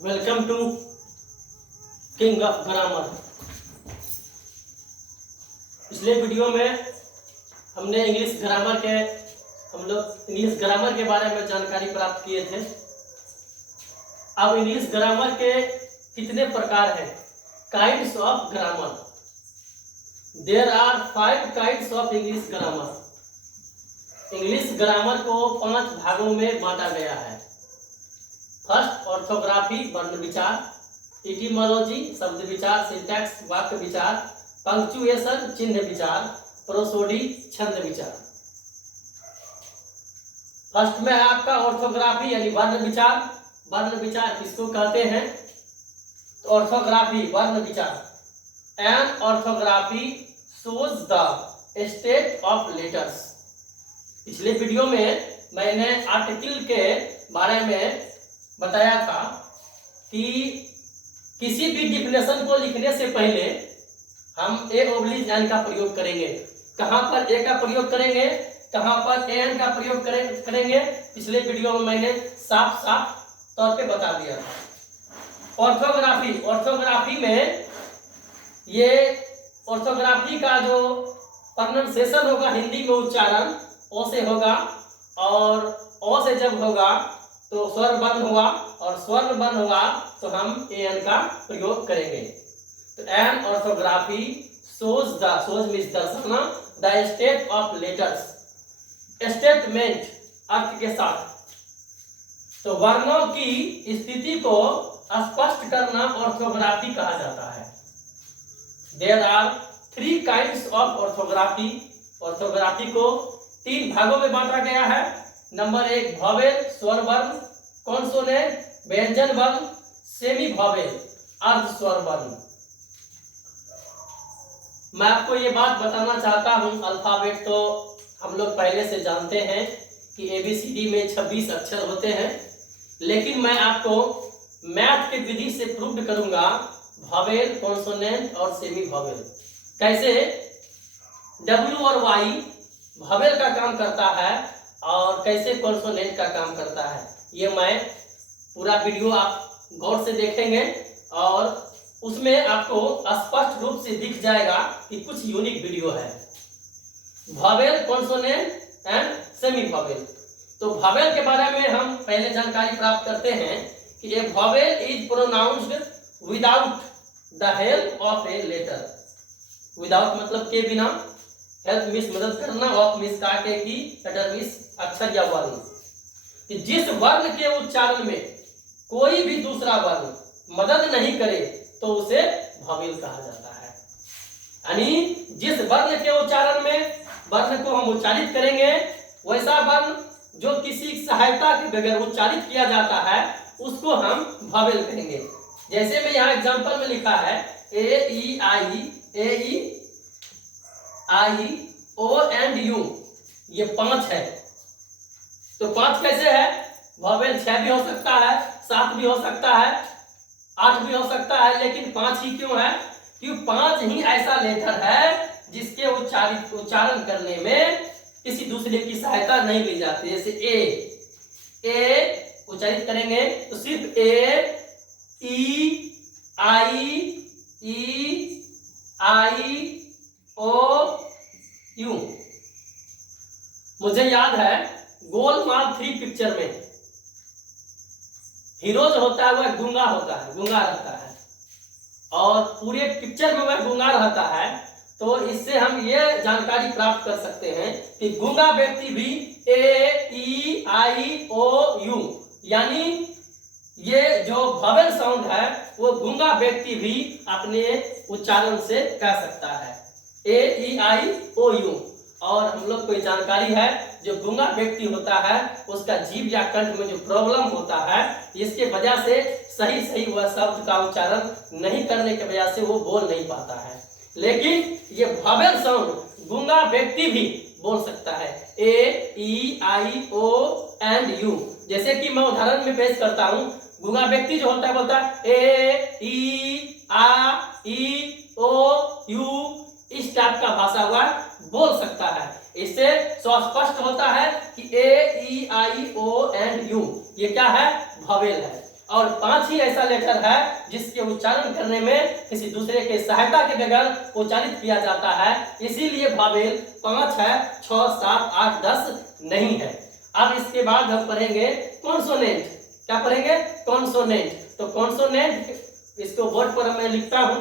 Welcome to king of grammar. पिछले video में हमने इंग्लिश ग्रामर के बारे में जानकारी प्राप्त किए थे। अब इंग्लिश ग्रामर के कितने प्रकार हैं? Kinds of grammar. There are 5 kinds of English grammar. English grammar को 5 भागों में बांटा गया है। फर्स्ट, ऑर्थोग्राफी वर्ण विचार, इटिमोलॉजी शब्द विचार, सिंटैक्स वाक्य विचार, पंक्चुएशन चिन्ह विचार, प्रोसोडी छंद विचार। फर्स्ट में आपका ऑर्थोग्राफी यानी वर्ण विचार। वर्ण विचार किसको कहते हैं? तो ऑर्थोग्राफी वर्ण विचार। An orthography shows the state of letters. पिछले वीडियो में मैंने आर्टिकल के बारे में बताया था कि किसी भी डिफिनेशन को लिखने से पहले हम ए ओब्लिक एन का प्रयोग करेंगे। कहां पर ए का प्रयोग करेंगे, कहां पर एन का प्रयोग करेंगे, पिछले वीडियो में मैंने साफ साफ तौर पे बता दिया था। ऑर्थोग्राफी में ये ऑर्थोग्राफी का जो प्रोनाउंसिएशन होगा हिंदी में उच्चारण ओ से होगा, और ओ से जब होगा तो स्वर वर्ण हुआ, और स्वर वर्ण हुआ तो हम एन का प्रयोग करेंगे। तो एन ऑर्थोग्राफी शोज मींस दर्शाना, the state of letters statement अर्थ के साथ। तो वर्णों की स्थिति को स्पष्ट करना ऑर्थोग्राफी कहा जाता है। There are 3 kinds of orthography. Orthography को 3 भागों में बांटा गया है। नंबर 1 वॉवेल स्वर वर्ण, कॉन्सोनेंट व्यंजन वर्ण, सेमी वॉवेल अर्ध स्वर वर्ण। मैं आपको ये बात बताना चाहता हूं, अल्फाबेट तो हम लोग पहले से जानते हैं कि ABCD में 26 अक्षर होते हैं, लेकिन मैं आपको मैथ के विधि से प्रूव करूंगा वॉवेल, कॉन्सोनेंट और सेमी वॉवेल कैसे। W और Y वॉवेल का काम करता है और कैसे कॉन्सोनेंट का काम करता है, ये मैं पूरा वीडियो आप गौर से देखेंगे और उसमें आपको स्पष्ट रूप से दिख जाएगा कि कुछ यूनिक वीडियो है। Vowel, consonant and semi vowel. तो वॉवेल के बारे में हम पहले जानकारी प्राप्त करते हैं कि a vowel is pronounced without the help of a letter. Without मतलब के बिना, हेल्प मींस मदद करना, ऑफ मींस काटे की, लेटर मींस अक्षर या वर्ण। कि जिस वर्ण के उच्चारण में कोई भी दूसरा वर्ण मदद नहीं करे तो उसे वॉवेल कहा जाता है। यानी जिस वर्ण के उच्चारण में वर्ण को हम उच्चारित करेंगे, वैसा वर्ण जो किसी सहायता के बगैर उच्चारित किया जाता है उसको हम वॉवेल कहेंगे। जैसे मैं यहाँ एग्जांपल में लिखा है ए ई आई ओ एंड यू, ये 5 है। तो 5 कैसे है? वॉवेल 6 भी हो सकता है, 7 भी हो सकता है, 8 भी हो सकता है, लेकिन 5 ही क्यों है? क्योंकि 5 ही ऐसा लेटर है जिसके उच्चारण करने में किसी दूसरे की सहायता नहीं ली जाती। जैसे ए उच्चारित करेंगे तो सिर्फ ए, ई, आई, ओ, यू। मुझे याद है गोलमाल 3 पिक्चर में हीरो जो होता है वह गूंगा होता है, गूंगा रहता है, और पूरे पिक्चर में वह गूंगा रहता है। तो इससे हम ये जानकारी प्राप्त कर सकते हैं कि गूंगा व्यक्ति भी ए, ई, आई, ओ, यू, यानी ये जो वॉवेल साउंड है वो गूंगा व्यक्ति भी अपने उच्चारण से कह सकता है, ए, ई, आई, ओ, यू। और हम लोग को जानकारी है जो गूंगा व्यक्ति होता है उसका जीभ या कंठ में जो प्रॉब्लम होता है, इसके वजह से सही वह शब्द का उच्चारण नहीं करने की वजह से वो बोल नहीं पाता है। लेकिन ये वॉवेल साउंड गूंगा व्यक्ति भी बोल सकता है, ए, ई, आई, ओ एंड यू। जैसे कि मैं उदाहरण में पेश करता हूं, गूंगा व्यक्ति जो होता है बोलता है ए, ई, ओ, यू, इस टाइप का भाषा हुआ बोल सकता है। इससे स्पष्ट होता है कि ए, ई, आई, ओ एंड यू ये क्या है? वॉवेल है। और 5 ही ऐसा लेटर है जिसके उच्चारण करने में किसी दूसरे के सहायता के बगैर उच्चारित किया जाता है, इसीलिए वॉवेल 5 है, 6, 7, 8, 10 नहीं है। अब इसके बाद हम पढ़ेंगे कॉन्सोनेंट। क्या पढ़ेंगे? कॉन्सोनेंट। तो कॉन्सोनेंट, इसको बोर्ड पर मैं लिखता हूं।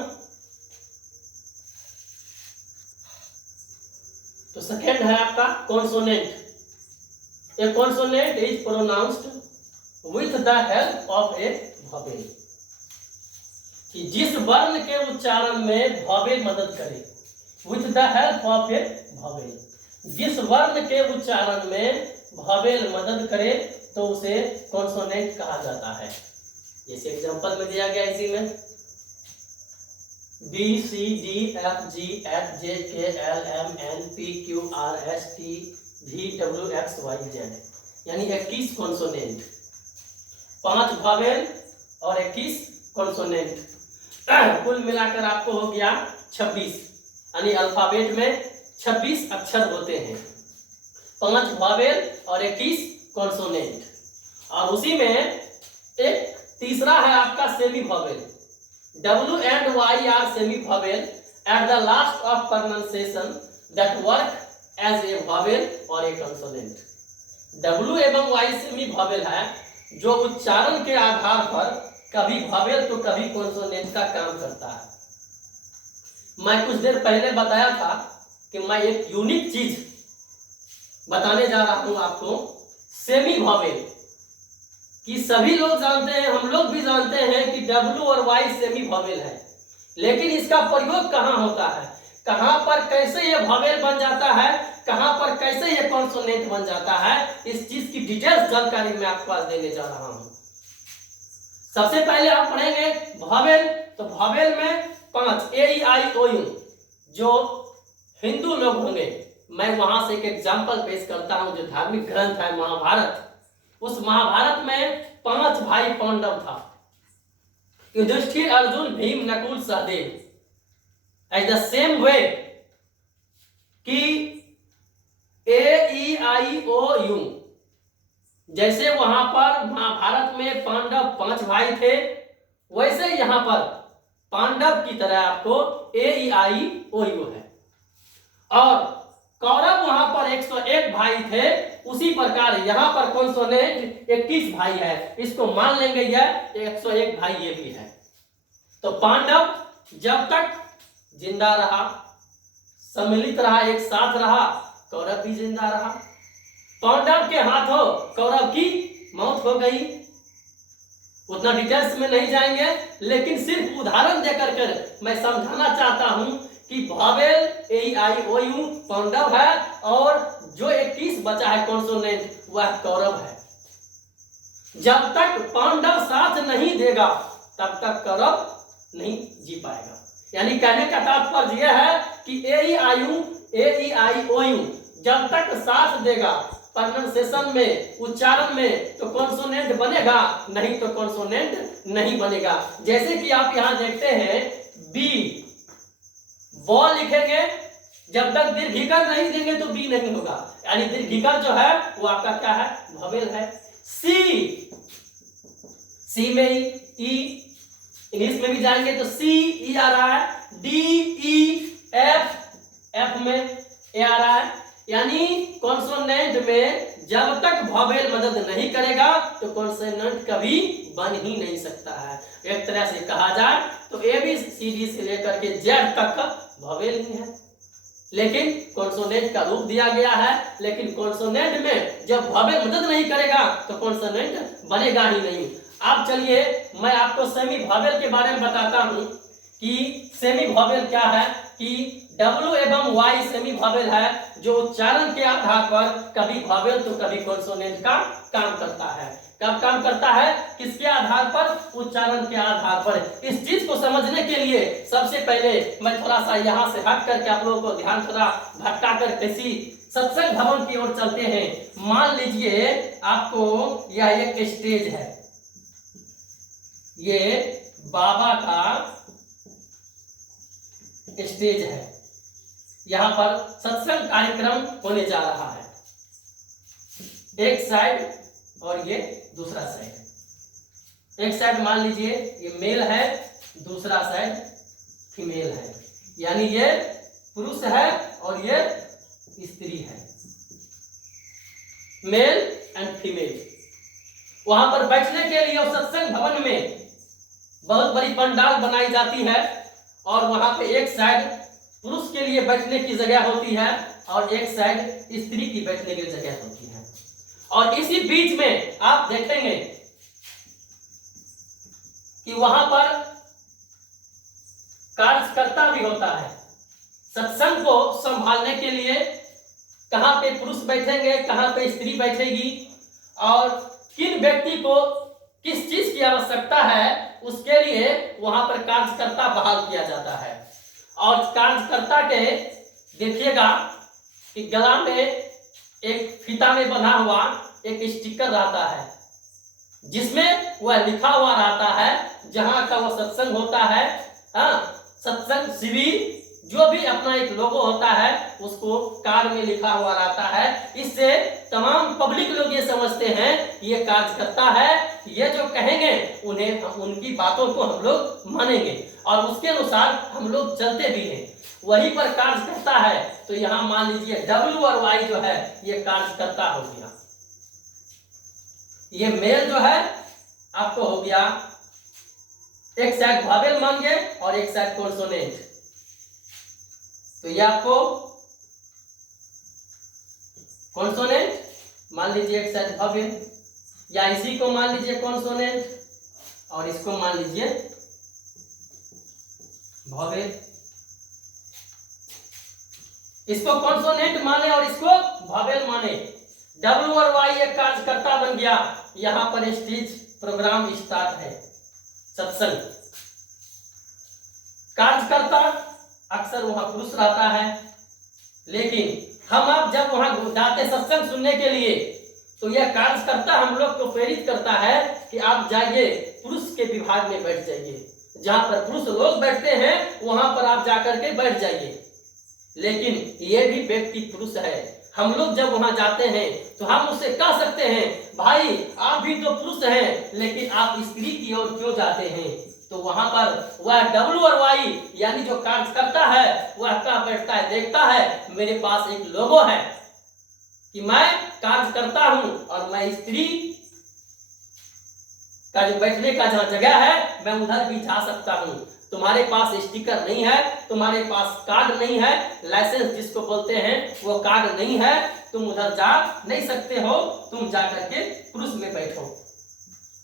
तो सेकेंड है आपका consonant. A consonant is pronounced with the help of A vowel, कि जिस वर्ण के उच्चारण में वॉवेल मदद करे। With the help of A vowel, जिस वर्ण के उच्चारण में वॉवेल मदद करे तो उसे कॉन्सोनेंट कहा जाता है। जैसे एग्जांपल में दिया गया इसी में B C D F G H J K L M N P Q R S T V W X Y Z, यानी 21 कॉन्सोनेंट, 5 वॉवेल और 21 कॉन्सोनेंट, कुल मिलाकर आपको हो गया 26। यानी अल्फाबेट में 26 अक्षर होते हैं, 5 वॉवेल और 21 कॉन्सोनेंट। और उसी में एक तीसरा है आपका semi vowel. W and Y are semi vowel at the last of pronunciation that work as a vowel or a consonant। W एवं Y सेमी वॉवेल है जो उच्चारण के आधार पर कभी वॉवेल तो कभी कॉन्सोनेंट का काम करता है। मैं कुछ देर पहले बताया था कि मैं एक यूनिक चीज बताने जा रहा हूं आपको, सेमी वॉवेल, कि सभी लोग जानते हैं, हम लोग भी जानते हैं कि W और Y सेमी वॉवेल है, लेकिन इसका प्रयोग कहाँ होता है, कहाँ पर कैसे ये वॉवेल बन जाता है, कहाँ पर कैसे ये कॉन्सोनेंट बन जाता है, इस चीज की डिटेल्स जानकारी मैं आपको आज देने जा रहा हूं। सबसे पहले आप पढ़ेंगे वॉवेल। तो वॉवेल में 5 A E I O U, जो हिंदू लोग होंगे, मैं वहां से एक एग्जाम्पल पेश करता हूं, जो धार्मिक ग्रंथ है महाभारत। उस महाभारत में 5 भाई पांडव था, Yudhishthir, Arjun, Bheem, Nakul, Sahdev. At the same way कि AEIOU, जैसे वहां पर महाभारत में पांडव 5 भाई थे, वैसे यहां पर पांडव की तरह आपको AEIOU है। और कौरव वहां पर 101 भाई थे, उसी प्रकार यहां पर कॉन्सोनेंट 21 भाई है, इसको मान लेंगे यह 101 भाई ये भी है। तो पांडव जब तक जिंदा रहा, सम्मिलित रहा, एक साथ रहा, कौरव भी जिंदा रहा। पांडव के हाथों कौरव की मौत हो गई। उतना डिटेल्स में नहीं जाएंगे, लेकिन सिर्फ उदाहरण देकर कर मैं समझाना चाहता हूं कि वॉवेल AEIOU पांडव है, और जो 21 बचा है कॉन्सोनेंट वह कौरव है। जब तक पांडव साथ नहीं देगा तब तक कौरव नहीं जी पाएगा। यानी कहने का तात्पर्य यह है कि AEIOU जब तक साथ देगा प्रोनाउंसिएशन में, उच्चारण में, तो कॉन्सोनेंट बनेगा, नहीं तो कॉन्सोनेंट नहीं बनेगा। जैसे कि आप यहां देखते हैं बी, बॉल लिखेंगे, जब तक दीर्घिकार नहीं देंगे तो बी नहीं होगा, यानी दीर्घिकार जो है वो आपका क्या है, वॉवेल है। सी, सी में ई, इंग्लिश में भी जाएंगे तो सी ई आ रहा है, डी ई एफ, एफ में ए आ रहा है। यानी कॉन्सोनेंट में जब तक वॉवेल मदद नहीं करेगा तो कॉन्सोनेंट कभी बन ही नहीं सकता है। एक तरह से कहा जाए तो ABCD से लेकर के Z तक वॉवेल ही है, लेकिन कॉन्सोनेंट का रूप दिया गया है। लेकिन कॉन्सोनेंट में जब वॉवेल मदद नहीं करेगा तो कॉन्सोनेंट बनेगा ही नहीं। अब चलिए मैं आपको सेमी वॉवेल के बारे में बताता हूं कि सेमी वॉवेल क्या है, कि W एवं Y सेमी वॉवेल है, जो उच्चारण के आधार पर कभी वॉवेल तो कभी कॉन्सोनेंट का काम करता है। कब काम करता है, किसके आधार पर, उच्चारण के आधार पर। इस चीज को समझने के लिए सबसे पहले मैं थोड़ा सा यहाँ से हट करके आप लोगों को ध्यान थोड़ा भटका कर किसी सत्संग भवन की ओर चलते हैं। मान लीजिए आपको यह एक स्टेज है, ये बाबा का स्टेज है, यहाँ पर सत्संग कार्यक्रम होने जा रहा है, एक साइड और ये दूसरा साइड। एक साइड मान लीजिए ये मेल है, दूसरा साइड फीमेल है, यानी ये पुरुष है और ये स्त्री है, मेल एंड फीमेल। वहां पर बैठने के लिए उस सत्संग भवन में बहुत बड़ी पंडाल बनाई जाती है और वहां पे एक साइड पुरुष के लिए बैठने की जगह होती है और एक साइड स्त्री की बैठने की जगह होती है। और इसी बीच में आप देखेंगे कि वहां पर कार्यकर्ता भी होता है। सत्संग को संभालने के लिए कहां पे पुरुष बैठेंगे, कहां पे स्त्री बैठेगी और किन व्यक्ति को किस चीज की आवश्यकता है, उसके लिए वहां पर कार्यकर्ता बहाल किया जाता है। और कार्यकर्ता के देखिएगा कि गला में एक फीता में बंधा हुआ एक स्टिकर रहता है जिसमें वह लिखा हुआ रहता है जहां का वह सत्संग होता है, सत्संग शिविर जो भी अपना एक लोगो होता है उसको कार्ड में लिखा हुआ रहता है। इससे तमाम पब्लिक लोग ये समझते हैं ये कार्यकर्ता है, ये जो कहेंगे उन्हें उनकी बातों को हम लोग मानेंगे और उसके अनुसार हम लोग चलते भी हैं। वहीं पर कार्यकर्ता है तो यहाँ मान लीजिए W और Y जो है ये कार्यकर्ता हो गया। ये मेल जो है आपको हो गया एक साइड वावेल मान गए और एक साइड कॉन्सोनेंट। तो ये आपको कॉन्सोनेंट मान लीजिए एक साइड वावेल, या इसी को मान लीजिए कॉन्सोनेंट और इसको मान लीजिए वावेल। इसको कॉन्सोनेंट माने और इसको वावेल माने। W और Y एक कार्यकर्ता बन गया। यहां पर स्टेज प्रोग्राम स्टार्ट है, सत्संग। कार्यकर्ता अक्सर वहां पुरुष रहता है, लेकिन हम आप जब वहां जाते सत्संग सुनने के लिए तो यह कार्यकर्ता हम लोग को प्रेरित करता है कि आप जाइए पुरुष के विभाग में बैठ जाइए, जहां पर पुरुष लोग बैठते हैं वहां पर आप जाकर के बैठ जाइए। लेकिन ये भी व्यक्ति पुरुष है। हम लोग जब वहां जाते हैं तो हम उससे कह सकते हैं भाई आप भी तो पुरुष हैं लेकिन आप स्त्री की ओर क्यों जाते हैं। तो वहां पर वह W और Y यानी जो कार्यकर्ता है वह क्या बैठता है, देखता है मेरे पास एक लोगो है कि मैं कार्यकर्ता हूं और मैं स्त्री का जो बैठने का जहां जगह है मैं उधर भी जा सकता हूं। तुम्हारे पास स्टिकर नहीं है, तुम्हारे पास कार्ड नहीं है, लाइसेंस जिसको बोलते हैं वो कार्ड नहीं है, तुम उधर जा नहीं सकते हो, तुम जाकर के पुरुष में बैठो।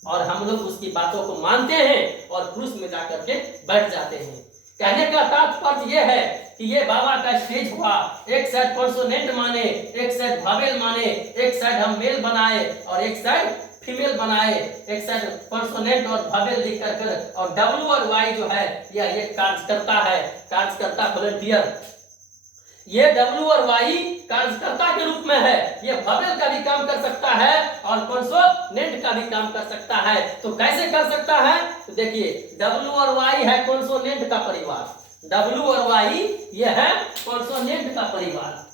और हम लोग उसकी बातों को मानते हैं और पुरुष में जाकर के बैठ जाते हैं। कहने का तात्पर्य यह है कि ये बाबा का स्टेज हुआ, एक साइड कॉन्सोनेंट माने, एक साइड वावेल माने, एक साइड हम मेल बनाए और एक साइड फीमेल बनाए, एक साइड कॉन्सोनेंट और वावेल लिख कर और W और Y जो है यह एक कार्यकर्ता है, कार्यकर्ता वॉलंटियर। ये W और Y कार्यकर्ता के रूप में है, ये वावेल का भी काम कर सकता है और कॉन्सोनेंट का भी काम कर सकता है। तो कैसे कर सकता है, तो देखिए W और Y है कॉन्सोनेंट का परिवार, W और Y ये है कॉन्सोनेंट का परिवार।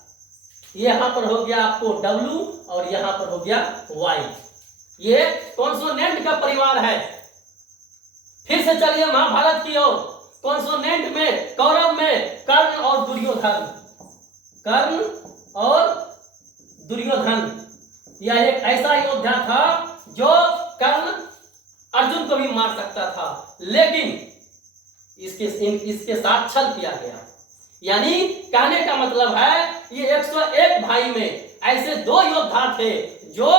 यहाँ पर हो गया आपको W और यहाँ पर हो गया Y, ये कॉन्सोनेंट का परिवार है। फिर से चलिए महाभारत की ओर। कॉन्सोनेंट में कौरव में कर्ण और दुर्योधन, कर्ण और दुर्योधन यह एक ऐसा योद्धा था जो कर्ण अर्जुन को भी मार सकता था, लेकिन इसके साथ छल किया गया। यानी कहने का मतलब है ये 101 भाई में ऐसे दो योद्धा थे जो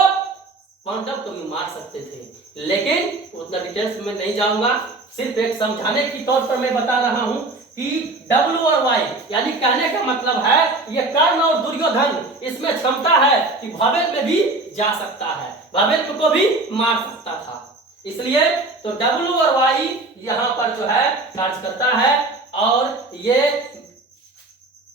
पांडव को भी मार सकते थे, लेकिन उतना डिटेल्स में नहीं जाऊंगा, सिर्फ एक समझाने की तौर पर मैं बता रहा हूं कि W और Y यानी कहने का मतलब है ये कर्ण और दुर्योधन इसमें क्षमता है कि वावेल में भी जा सकता है, वावेल को भी मार सकता था। इसलिए तो W और Y यहाँ पर जो है कार्यकर्ता है और ये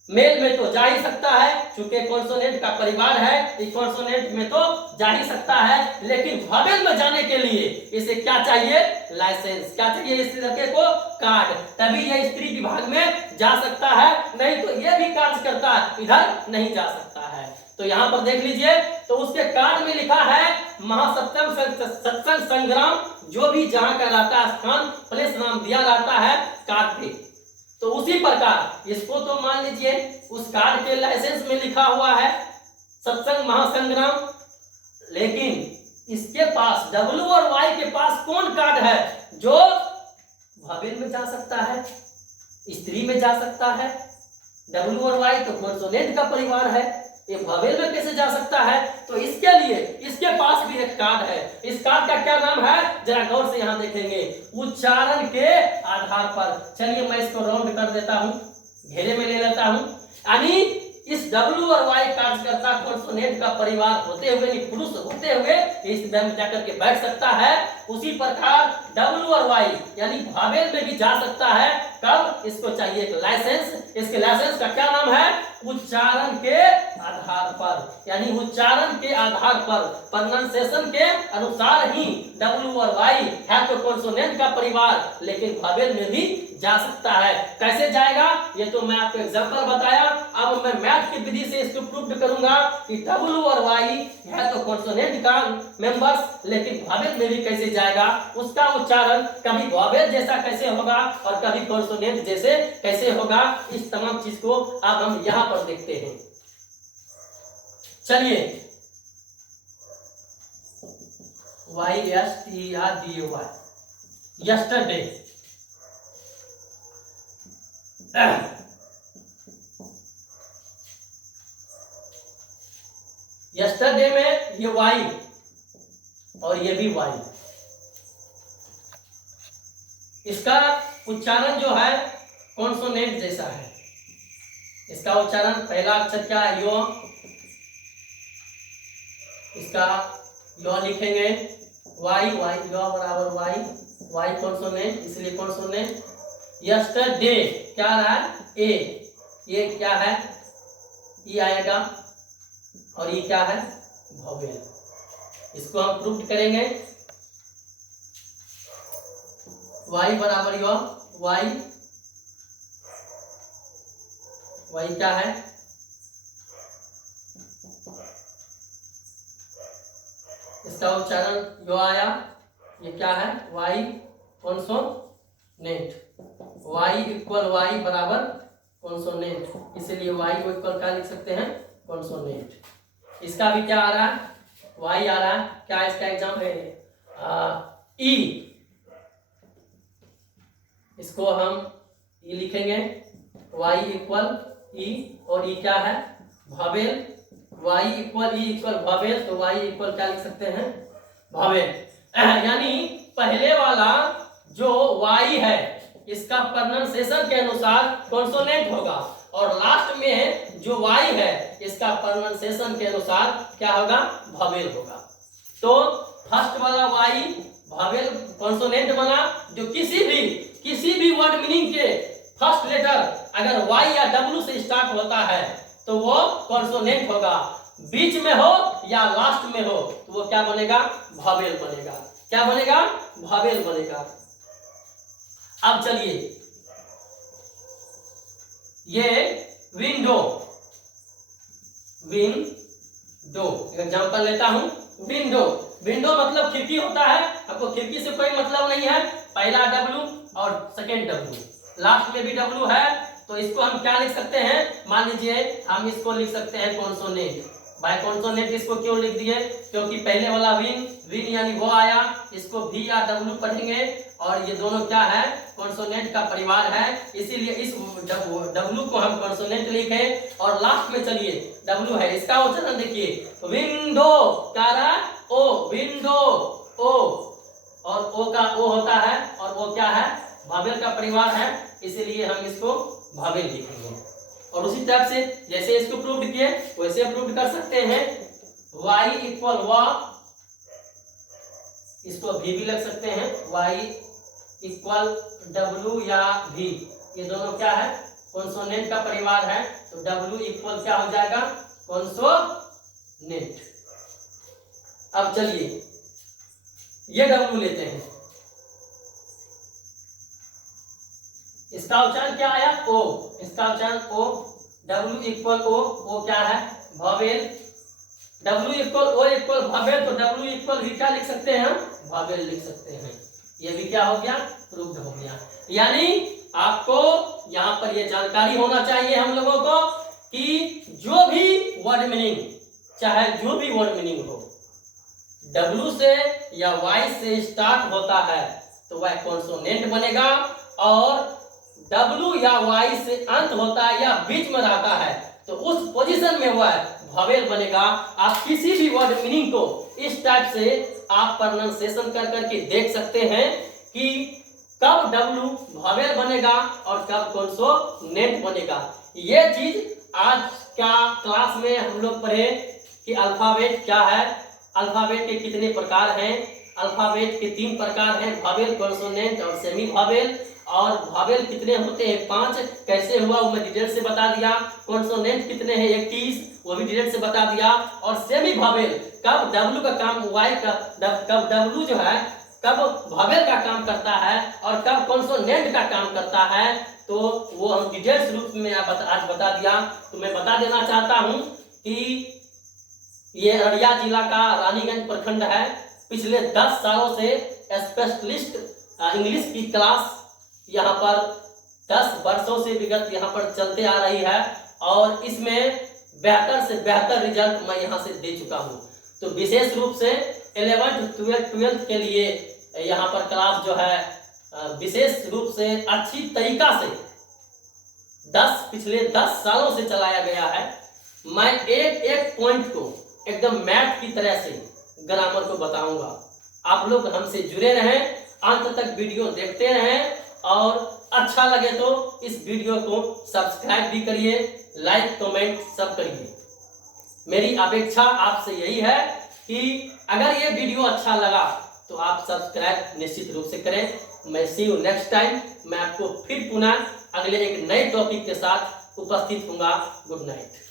मेल में तो जा ही सकता है क्योंकि कॉन्सोनेंट का परिवार है, इस कॉन्सोनेंट में तो जा ही सकता है, लेकिन वावेल में जाने के लिए इसे क्या चाहिए, लाइसेंस। क्या चाहिए इस लड़के को, कार्ड, तभी ये स्त्री विभाग में जा सकता है, नहीं तो ये भी कार्य करता है इधर नहीं जा सकता है। तो यहाँ पर देख लीजिए तो उसके कार्ड में लिखा है सत्संग संग्राम, जो भी जहां का रहता है स्थान प्लेस नाम दिया रहता है कार्ड पे। तो उसी प्रकार इसको तो मान लीजिए उस कार्ड के लाइसेंस में लिखा हुआ है सत्संग महासंग्राम, लेकिन इसके पास डब्ल्यू और वाई के पास कौन कार्ड है जो भवेल में जा सकता है, स्त्री में जा सकता है। डब्ल्यू और वाई तो कॉन्सोनेंट का परिवार है, ये भवेल में कैसे जा सकता है? तो इसके लिए इसके पास भी एक कार्ड है। इस कार्ड का क्या नाम है, जरा गौर से यहां देखेंगे, उच्चारण के आधार पर। चलिए मैं इसको राउंड कर देता हूं, घेरे में ले लेता हूं। यानी इस डब्ल्यू और वाई कार्यकर्ता कॉन्सोनेंट का परिवार होते हुए, पुरुष होते हुए इस बैंक में जाकर के बैठ सकता है। उसी प्रकार डब्ल्यू और वाई यानी भवेल में भी जा सकता है। कब? इसको चाहिए एक लाइसेंस। इसके लाइसेंस का क्या नाम है? उच्चारण के आधार पर, यानी उच्चारण के आधार पर प्रोनाउंसिएशन के अनुसार ही डब्ल्यू और वाई है तो कॉन्सोनेंट का परिवार, लेकिन भवेल में भी जा सकता है। कैसे जाएगा ये तो मैं आपको एग्जांपल बताया। अब मैं मैथ की विधि से इसको प्रूव करूंगा कि डब्ल्यू और वाई है तो कॉन्सोनेंट का मेंबर्स, लेकिन भवेल में भी कैसे जाएगा, उसका उच्चारण कभी भवेल जैसा कैसे होगा और कभी कॉन्सोनेंट जैसे कैसे होगा, इस तमाम चीज को अब हम यहां पर देखते हैं। चलिए YSTERDAY, यस्टरडे। यस्टरडे में ये वाई और ये भी वाई, इसका उच्चारण जो है कॉन्सोनेंट जैसा है। इसका उच्चारण पहला अक्षर क्या है? यो। इसका यो लिखेंगे वाई, वाई यो बराबर वाई, वाई कॉन्सोनेंट इसलिए कॉन्सोनेंट। यस्टरडे क्या रहा है? ए, ये क्या है? ई आएगा और ये क्या है? भवेल। इसको हम प्रूव करेंगे। वाई बराबर यो वाई, वाई क्या है? इसका उच्चारण यो आया, ये क्या है? Y consonant. Y equal Y बराबर कॉन्सोनेंट, इसलिए वाई को इक्वल क्या लिख सकते हैं? कॉन्सोनेंट। इसका भी क्या आ रहा है? वाई आ रहा है। क्या इसका एग्जाम है? ई, इसको हम ई लिखेंगे, वाई इक्वल ई, और ई क्या है? भवेल। वाई इक्वल ई इक्वल भवेल, तो वाई इक्वल क्या लिख सकते हैं? भवेल। यानी पहले वाला जो वाई है इसका प्रोनाउंसिएशन के अनुसार कॉन्सोनेंट होगा, और लास्ट में जो वाई है इसका प्रोनाउंसिएशन के अनुसार क्या होगा? भवेल होगा। तो फर्स्ट वाला वाई भवेल कॉन्सोनेंट बना, जो किसी भी वर्ड मीनिंग के फर्स्ट लेटर अगर वाई या डब्ल्यू से स्टार्ट होता है तो वो कॉन्सोनेंट होगा, बीच में हो या लास्ट में हो तो वो क्या बनेगा? भवेल बनेगा। क्या बनेगा? भवेल बनेगा। अब चलिए ये विंडो, विंडो एग्जांपल लेता हूं। विंडो, विंडो मतलब खिड़की होता है। आपको खिड़की से कोई मतलब नहीं है। पहला डब्ल्यू और सेकेंड डब्ल्यू, लास्ट में भी डब्ल्यू है, तो इसको हम क्या लिख सकते हैं? मान लीजिए हम इसको लिख सकते हैं कॉन्सोनेंट। बाय कॉन्सोनेंट इसको क्यों लिख दिए? क्योंकि पहले वाला विन यानी वो आया, इसको भी या डब्ल्यू पढ़ेंगे, और ये दोनों क्या है? कॉन्सोनेंट का परिवार है, इसीलिए इस डब्ल्यू को हम कॉन्सोनेंट लिखे। और लास्ट में चलिए डब्ल्यू है, इसका उच्चारण देखिए, विंडो क्या रहा? ओ, विंडो ओ, और ओ का ओ होता है, और वो क्या है? भवेल का परिवार है, इसीलिए हम इसको भवेल लिखेंगे। और उसी तरह से जैसे इसको प्रूव किए वैसे प्रूव कर सकते हैं। y इक्वल वा, इसको भी लग सकते हैं, y इक्वल w या v, ये दोनों क्या है? कॉन्सोनेंट का परिवार है, तो w इक्वल क्या हो जाएगा? कॉन्सोनेंट। अब चलिए ये w लेते हैं, इसका उच्चारण क्या आया? ओ, इसका उच्चारण ओ, W इक्वल ओ, ओ क्या है? भवेल, W equal O equal vowel, तो W इक्वल भी क्या लिख सकते हैं हम, भावेल लिख सकते हैं। ये भी क्या हो गया, प्रूव्ड हो गया। यानी आपको यहाँ पर ये जानकारी होना चाहिए हम लोगों को कि जो भी वर्ड मीनिंग, चाहे जो भी वर्ड मीनिंग हो, W से या Y से स्टार्ट होता है तो वह कॉन्सोनेंट बनेगा, और W या Y से अंत होता है या बीच में रहता है तो उस पोजीशन में वह भावेल बनेगा। आप किसी भी वर्ड मीनिंग को इस टाइप से आप प्रोनाउंसिएशन कर करके देख सकते हैं कि कब W भावेल बनेगा और कब कॉन्सोनेंट बनेगा। ये चीज आज का क्लास में हम लोग पढ़े कि अल्फाबेट क्या है, अल्फाबेट के कितने प्रकार हैं। अल्फाबेट के 3 प्रकार हैं, भावेल, कॉन्सोनेंट और सेमी भावेल। और भावेल कितने होते हैं, 5, कैसे हुआ वो मैं डिटेल से बता दिया। कॉन्सोनेंट कितने हैं, 21, वो भी डिटेल से बता दिया। और सेमी भावेल कब W का काम Y का, कब W जो है कब भावेल का काम करता है और कब कॉन्सोनेंट का काम करता है, तो वो हम डिटेल्स रूप में आज बता दिया। तो मैं बता देना चाहता हूं कि ये अररिया जिला का रानीगंज प्रखंड है। पिछले 10 सालों से स्पेशलिस्ट इंग्लिश की क्लास यहाँ पर 10 वर्षों से विगत यहाँ पर चलते आ रही है और इसमें बेहतर से बेहतर रिजल्ट मैं यहाँ से दे चुका हूँ। तो विशेष रूप से 11th 12th के लिए यहाँ पर क्लास जो है विशेष रूप से अच्छी तरीका से पिछले 10 सालों से चलाया गया है। मैं एक एक पॉइंट को एकदम मैथ की तरह से ग्रामर को बताऊंगा। आप लोग हमसे जुड़े रहें, अंत तक वीडियो देखते रहें और अच्छा लगे तो इस वीडियो को सब्सक्राइब भी करिए, लाइक कमेंट सब करिए। मेरी अपेक्षा आपसे यही है कि अगर ये वीडियो अच्छा लगा तो आप सब्सक्राइब निश्चित रूप से करें। मैं सी यू नेक्स्ट टाइम। मैं आपको फिर पुनः अगले एक नए टॉपिक के साथ उपस्थित होऊंगा। Good night.